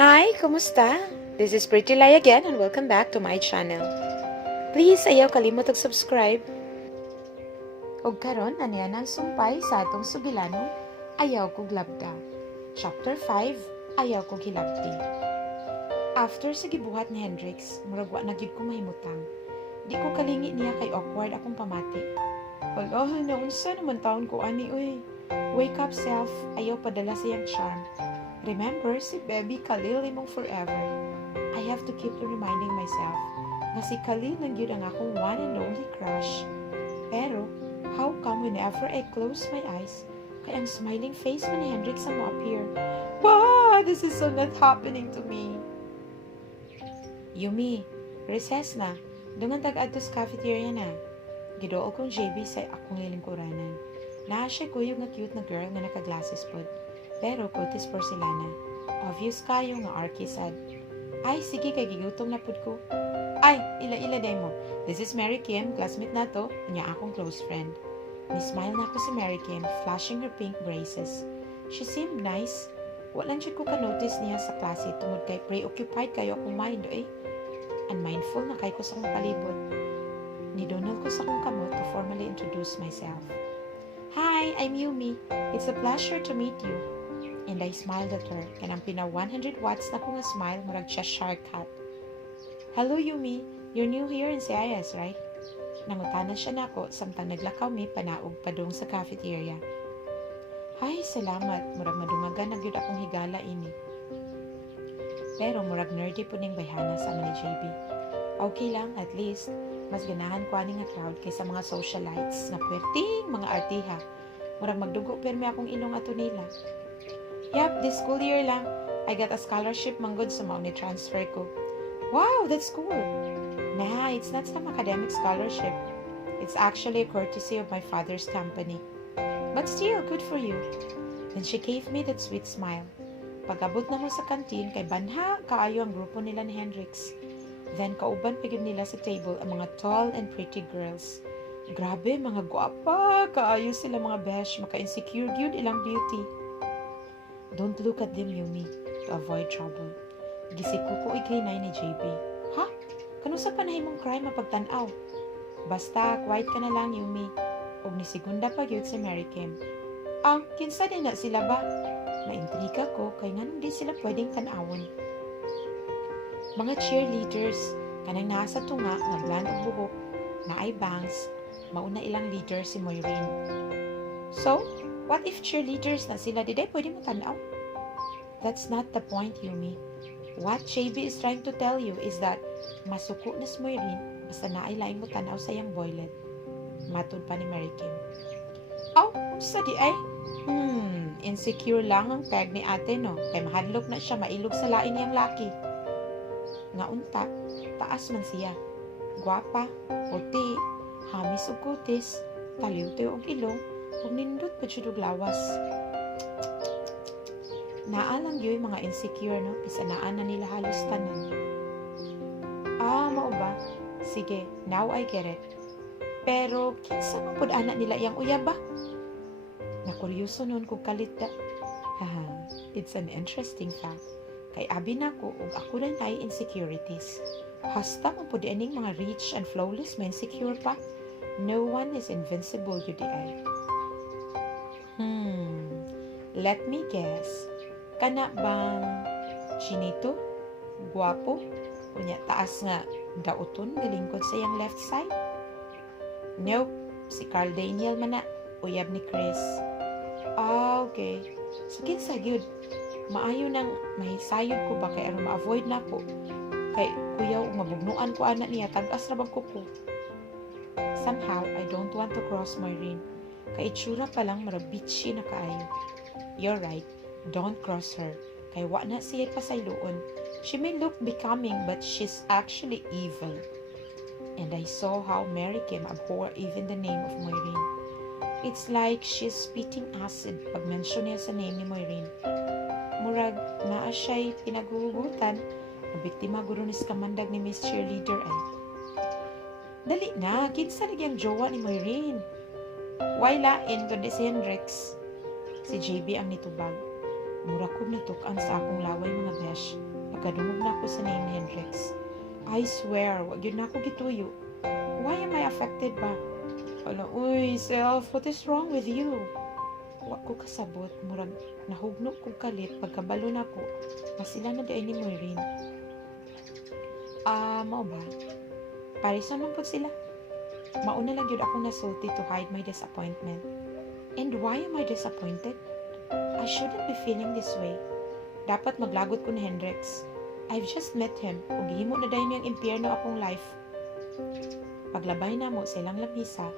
Hi, kumusta? This is Pretty Lai again and welcome back to my channel. Please ayaw kalimot og subscribe. Og karon aniya ang sumpay sa atong sugilanong Ayaw Kog Labda. Chapter 5, Ayaw Kog Hilabti. After sa gibuhat ni Hendrix, murag wa na gyud ko mahimutang. Di ko kalingi niya kay awkward akong pamati. Hala, naunsa naman taon ko ani uy. Wake up self, ayaw padala siyang charm. Remember, si Baby Khalil imong forever. I have to keep reminding myself na si Khalil lang yun ang akong one and only crush. Pero, how come whenever I close my eyes, kay ang smiling face mo ni Hendrix ang mo-appear? Wow, this is so not happening to me. Yumi, recess na. Dungan tag-adto sa cafeteria na. Gidool kong JB sa akong lilingkuranan. Naa siya kuyog nga cute na girl nga naka-glasses pod. Pero kutis porcelana. Obvious kayo nga arky sad. Ay, sige kay gigutom na pud ko. Ay, ila-ila day mo. This is Mary Kim, classmate na to, niya akong close friend. Ni-smile na ako si Mary Kim, flashing her pink braces. She seemed nice. Walang siya ko ka-notice niya sa klase tungod kay preoccupied kayo akong mind, eh. Unmindful na kay ko sa akong palibot. Ni-donal ko sa akong kamot to formally introduce myself. Hi, I'm Yumi. It's a pleasure to meet you. And I smiled at her, and ang pina 100 watts na ko nga smile, murag siya shark cat. Hello, Yumi. You're new here in CIS, right? Nangutanan siya nako, samtang naglakaw mi panaog padung sa cafeteria. Ay, salamat. Murag madungagan na gyud akong higala ini. Pero murag nerdy po ning bayhana sa ni JB. Okay lang, at least, mas ganahan ko ani nga crowd kaysa mga socialites na puwerting mga artiha. Murag magdugo permi akong ilong ato nila. Yep, this school year lang, I got a scholarship manggod sa mga ni-transfer ko. Wow, that's cool! Nah, it's not some academic scholarship. It's actually a courtesy of my father's company. But still, good for you. Then she gave me that sweet smile. Pag-abot na mo sa kantin, kay banha kaayo ang grupo nila ni Hendrix. Then kauban pagid nila sa table ang mga tall and pretty girls. Grabe, mga guwapa, kaayo sila mga besh, maka-insecure gyud ilang beauty. Don't look at them, Yumi, to avoid trouble. Gisiko ko ikay ni JB. Ha? Kanusa pa nahimong crime mapagtanaw? Basta, quiet ka na lang, Yumi. Og ni segunda pa gyud si Mary Kim. Kinsa din na sila ba? Naintriga ko kay nganong di sila pwedeng tanawon. Mga cheerleaders, kanang nasa tunga, nga blonde og buhok, na ay bangs, mauna ilang leader si Moirine. So, what if cheerleaders na sila diday pwede mo tanaw? That's not the point, Yumi. What JB is trying to tell you is that masuko na si Moirine basta naay laing mo tanaw sa iyang boylet. Matod pa ni Mary Kim. Unsa di ay? Insecure lang ang peg ni ate no. Kay mahadlok na siya mailog sa lain niyang laki. Nga unta, taas man siya. Gwapa, puti, hamis og kutis, taliw-tiw og ilong, kung nindot pa siya lawas. Naalang yun mga insecure, no? Pisanaan na nila halos tanan. Mao ba? Sige, now I get it. Pero, kinsa man pud anak nila iyang uyab ba? Nakuryoso nun kung kalit da. It's an interesting fact. Kay abi na ko, ug ako rin ay insecurities. Hasta man pud aning mga rich and flawless men insecure pa. No one is invincible, yun di ay. Let me guess. Kana bang chinito? Guwapo? Kunya taas nga dauton galingkod sa iyang left side? Nope. Si Carl Daniel man na. Uyab ni Chris. Okay. So kinsa gyud? Maayo nang mahisayod ko ba kay aron ma-avoid na ko? Kay kuyaw mabugnuan ko anak niya tag-as ra bang kuko. Somehow, I don't want to cross Moirine. Kay itsura pa lang marabitchy na kaayo. You're right. Don't cross her. Kay wa na siya pasayloon. She may look becoming but she's actually evil. And I saw how Mary Kim abhor even the name of Moirine. It's like she's spitting acid pag mention niya sa name ni Moirine. Murag naa siya'y pinaguhugutan na biktima guro ni kamandag ni Miss Cheerleader ay. Dali na, kinsa lagi ang jowa ni Moirine? Why lain kundi si Hendrix? Si JB ang nitubag. Mura ko natukan sa akong laway mga besh. Pagkadungog na ako sa name ni Hendrix. I swear, wag yun na ako gituyo. Why am I affected ba? Ala, uy, self, what is wrong with you? Wa ko kasabot, murag nahugno kong kalit pagkabalo na ko. Masila na di ni Maureen. Mao ba? Parison man po sila. Mauna lang yun akong nasulti to hide my disappointment. And why am I disappointed? I shouldn't be feeling this way. Dapat maglagot ko ni Hendrix. I've just met him. Ug himo na dayon niyang impyerno akong life. Paglabay na mo sa ilang labisa,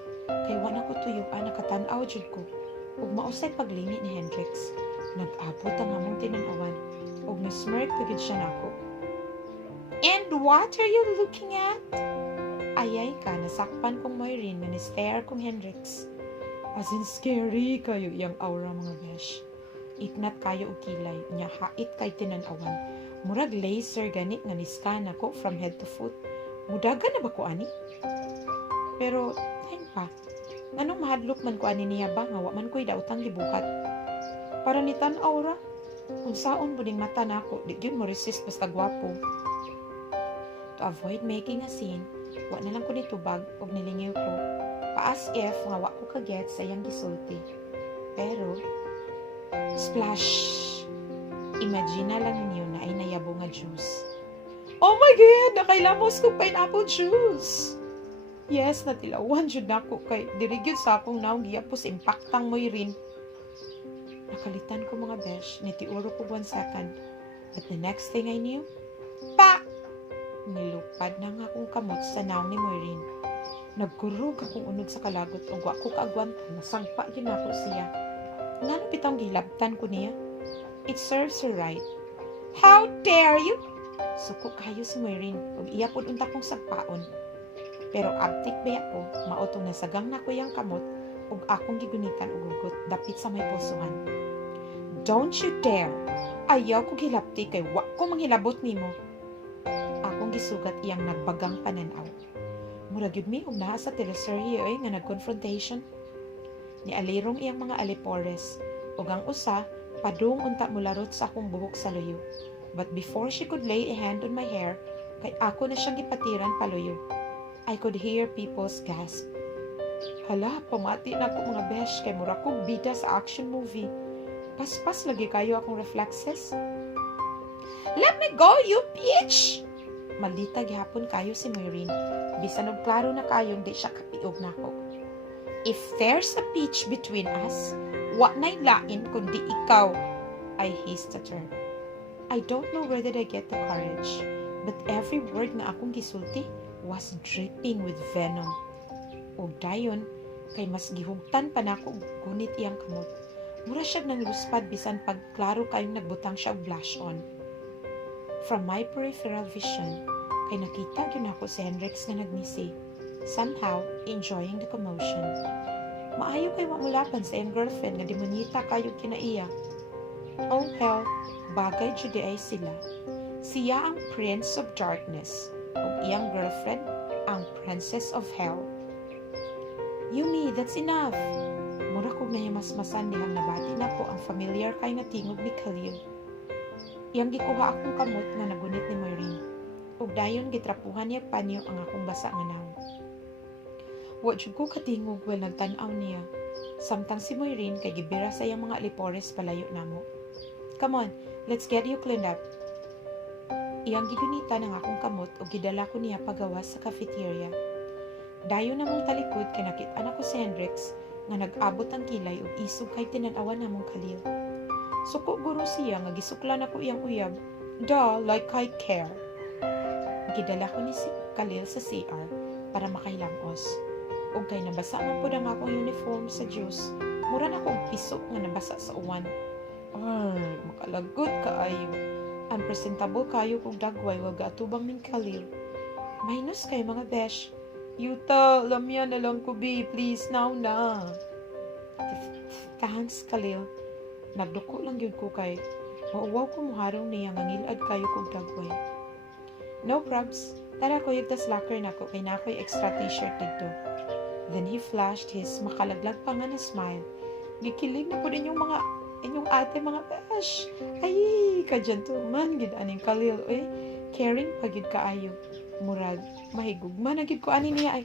kay wa na ko tuyuan nakatan-aw jud ko. Ug mausay paglingit ni Hendrix. Nag-abot ang among tinan-awan. Ug ni-smirk pagid siya nako. And what are you looking at? Ayay ka, nasakpan kong Maureen na ni-stare kong Hendrix. As in scary kayo iyang aura mga besh. Iknat kayo og kilay, nya hait kay tinan-awan. Murag laser gani nga ni-scan ako from head to foot. Mudagan na ba ko ani? Pero, ayun pa. Nganong mahadlok man ko ani niya ba nga wa man ko'y daotang gibuhat? Para ni tan-aura. Kung saon buding mata nako, di gyud mo resist basta gwapo. To avoid making a scene, wa na lang ko nitubag og nilingaw ko. Pa-as if nga wa ko kaget sa iyang gisulti. Pero, splash! Imagine lang ninyo na ay nayabo nga juice. Oh my God! Nakailamos ko pineapple juice! Yes, natilawan jud nako kay dirigyod sa akong naong giyapos impactang Maureen. Nakalitan ko mga besh, nitiuro ko 1 second. But the next thing I knew, pak! Nilupad na nga akong kamot sa naong ni Maureen. Nagkurog akong unog sa kalagot o wa ko kaagwanta, nasangpa yun ako siya. Ngano bitang gilabtan ko niya? It serves her right. How dare you? Suko kayo si Maureen ug iya pod unta kong sagpaon. Pero abtik ba ako, maotong nasagang na ko yang kamot ug akong gigunitan og ugot dapit sa may pulsuhan. Don't you dare! Ayaw ko gilapti kay wa ko manghilabot nimo. Akong gisugat iyang nagbagang pananaw. Murag yun mi ug naa sa teleserye oy nga nagconfrontation. Nialirong iyang mga alipores ug ang usa padung unta mularot sa akong buhok sa luyo. But before she could lay a hand on my hair, kay ako na siyang gipatiran paluyo. I could hear people's gasp. Hala, pamati na ako mga besh kay mura ko bida sa action movie. Paspas lagi kayo akong reflexes. Let me go, you bitch! Maldita gihapon kayo si Maureen. Bisan og klaro na kayong di siya kapiog nako. If there's a peach between us, wa na'y lain kundi ikaw. I hissed at her. I don't know where did I get the courage, but every word nga akong gisulti was dripping with venom. O dayon, kay mas gihugtan pa nako gunit iyang kamot. Mura siya nang luspad bisan pagklaro kayong nagbutang siya blush on. From my peripheral vision, kay nakita yun ako si Hendrix nga nagmisi, somehow enjoying the commotion. Maayo kay mamulapan sa iyang girlfriend nga demonita kayo kinaiya. Oh hell, bagay jud ay sila. Siya ang Prince of Darkness, ug iyang girlfriend ang Princess of Hell. Yumi, that's enough. Mura kog nayamasmasan niyang nabati na ko ang familiar kay nga tingog ni Khalil. Iyang gikuha akong kamot nga nagunit ni Maureen. Ug dayon gitrapuhan niya panyo ang akong basa nga naw. Wa jud ko katingog well nagtan-aw niya. Samtang si Maureen kay gibira sa iyang mga alipores palayo namo. Come on, let's get you cleaned up. Iyang gigunita ng akong kamot ug gidala ko niya pagawas sa cafeteria. Dayon namong talikod kay nakit-an ako si Hendrix nga nag-abot ang kilay ug isog kay tinan-awan namong Khalil. Suko guro siya nga gisuklan ako iyang uyab. Da, like I care. Gidala ko ni si Khalil sa CR para makailangos. Ug kay nabasa man pud ang akong uniform sa juice, mura na akong piso nga nabasa sa uwan. Makalagot kaayo. Unpresentable kayo kung dagway wag atubang ning Khalil. Minus kay mga besh. Yuta, lamya na lang ko, be. Please, now na. Thanks, Khalil. Nagduko lang yun ko kay. Mauwaw ko muharong niya nga ngilad kayo kong dagway. No probs. Tara ko yung tas locker na ko kay na ako'y extra t-shirt dito. Then he flashed his makalaglag pa nga na smile. Gikilig na po din yung mga Inyong ate mga besh. Ay, ka-gentleman, gid aning Khalil, caring pagid kaayo. Murag, mahigugma na gid ko ani niya ay.